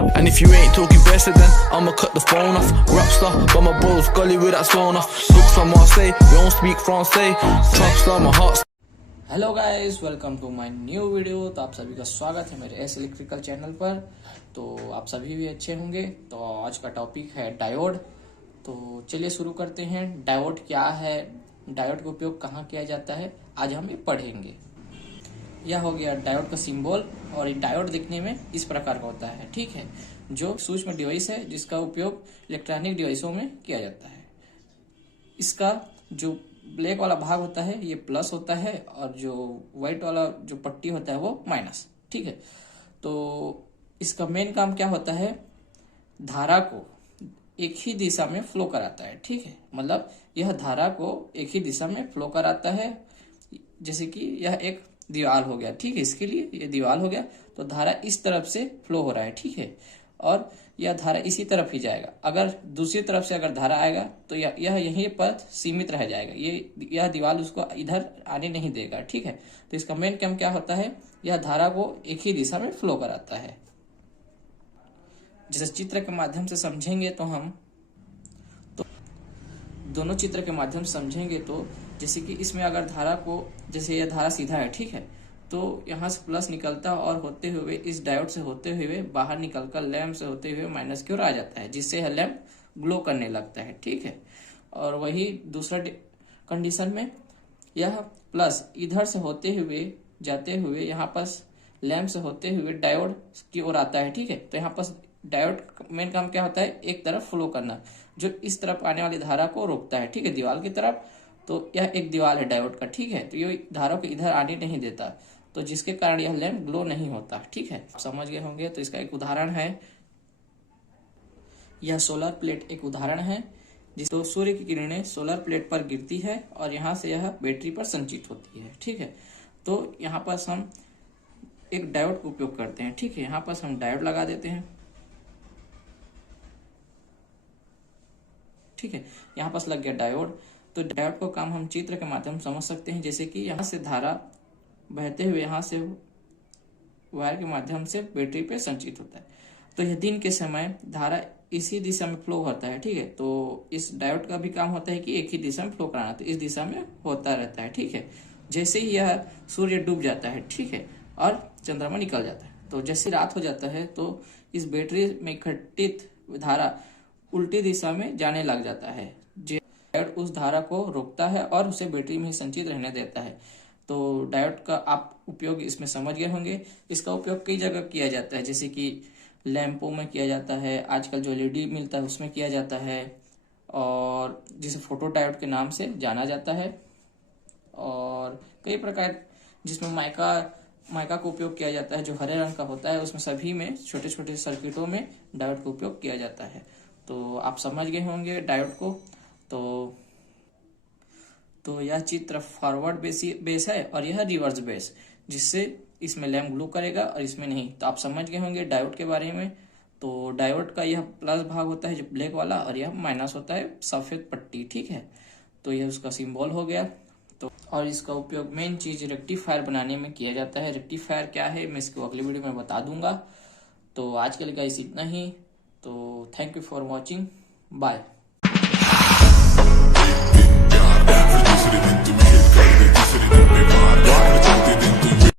And if you ain't talking better, then I'ma cut the phone off. Rapstar, got my bros gully with that stone off. Looks from Marseille, we don't speak Francais. Trapstar, my heart's. Hello guys, welcome to my new video. तो आप सभी का स्वागत है मेरे S electrical channel पर। तो आप सभी भी अच्छे होंगे। तो आज का टॉपिक है डायोड। तो चलिए शुरू करते हैं। डायोड क्या है, डायोड का उपयोग कहाँ किया जाता है, आज हम ये पढ़ेंगे। यह हो गया डायोड का सिंबल। और ये डायोड दिखने में इस प्रकार का होता है, ठीक है, जो सूक्ष्म डिवाइस है जिसका उपयोग इलेक्ट्रॉनिक डिवाइसों में किया जाता है। इसका जो ब्लैक वाला भाग होता है ये प्लस होता है और जो व्हाइट वाला जो पट्टी होता है वो माइनस, ठीक है। तो इसका मेन काम क्या होता है, धारा को एक ही दिशा में फ्लो कराता है, ठीक है। मतलब यह धारा को एक ही दिशा में फ्लो कराता है। जैसे कि यह एक दीवार हो गया, ठीक है, इसके लिए ये दीवार हो गया तो धारा इस तरफ से फ्लो हो रहा है, ठीक है। और यह धारा इसी तरफ ही जाएगा। अगर दूसरी तरफ से अगर धारा आएगा तो यह यहीं पर सीमित रह जाएगा, यह दीवार उसको इधर आने नहीं देगा, ठीक है। तो इसका मेन काम क्या होता है, यह धारा को एक ही दिशा में फ्लो कराता है। जैसे चित्र के माध्यम से समझेंगे तो हम दोनों चित्र के माध्यम से समझेंगे तो जैसे कि इसमें अगर धारा को, जैसे यह धारा सीधा है, ठीक है, तो यहाँ से प्लस निकलता और होते हुए इस डायोड से होते हुए बाहर निकलकर लैंप से होते हुए माइनस की ओर आ जाता है, जिससे यह लैंप ग्लो करने लगता है, ठीक है। और वही दूसरा कंडीशन में यह प्लस इधर से होते हुए जाते हुए यहाँ पास लैंप से होते हुए डायोड की ओर आता है, ठीक है। तो यहाँ पास डायोड मेन काम क्या होता है, एक तरफ फ्लो करना, जो इस तरफ आने वाली धारा को रोकता है, ठीक है, दीवार की तरफ। तो यह एक दीवार है डायोड का, ठीक है। तो ये धारा को इधर आने नहीं देता, तो जिसके कारण यह लैंप ग्लो नहीं होता, ठीक है। आप समझ गए होंगे। तो इसका एक उदाहरण है, यह सोलर प्लेट एक उदाहरण है। तो सूर्य की किरणें सोलर प्लेट पर गिरती है और यहाँ से यह बैटरी पर संचित होती है, ठीक है। तो यहाँ पर हम एक डायोड का उपयोग करते हैं, ठीक है। यहाँ पर हम डायोड लगा देते हैं, ठीक है। यहाँ पर लग गया डायोड। तो डायोड का काम हम चित्र के माध्यम से समझ सकते हैं। जैसे कि यहाँ से धारा बहते हुए यहाँ से वायर के माध्यम से बैटरी पे संचित होता है। तो यह दिन के समय धारा इसी दिशा में फ्लो होता है, ठीक है। तो इस डायोड का भी काम होता है कि एक ही दिशा में फ्लो कराना, तो इस दिशा में होता रहता है, ठीक है। जैसे ही यह सूर्य डूब जाता है, ठीक है, और चंद्रमा निकल जाता है, तो जैसे रात हो जाता है तो इस बैटरी में इकट्ठित धारा उल्टी दिशा में जाने लग जाता है। डायोड उस धारा को रोकता है और उसे बैटरी में संचित रहने देता है। तो डायोड का आप उपयोग इसमें समझ गए होंगे। इसका उपयोग कई जगह किया जाता है, जैसे कि लैंपों में किया जाता है, आजकल जो एलईडी मिलता है उसमें किया जाता है, और जिसे फोटो डायोड के नाम से जाना जाता है। और कई प्रकार जिसमें माइका का उपयोग किया जाता है, जो हरे रंग का होता है, उसमें सभी में छोटे छोटे सर्किटों में डायोड का उपयोग किया जाता है। तो आप समझ गए होंगे डायोड को। तो यह चित्र फॉरवर्ड बेस है और यह रिवर्स बेस, जिससे इसमें लैंप ग्लो करेगा और इसमें नहीं। तो आप समझ गए होंगे डायोड के बारे में। तो डायोड का यह प्लस भाग होता है जो ब्लैक वाला, और यह माइनस होता है सफेद पट्टी, ठीक है। तो यह उसका सिंबल हो गया। तो और इसका उपयोग मेन चीज रेक्टिफायर बनाने में किया जाता है। रेक्टिफायर क्या है मैं इसको अगली वीडियो में बता दूंगा। तो आज के लिए गाइस इतना ही। तो thank you for watching, bye. Dentro me, ele cai, dentro, se ele me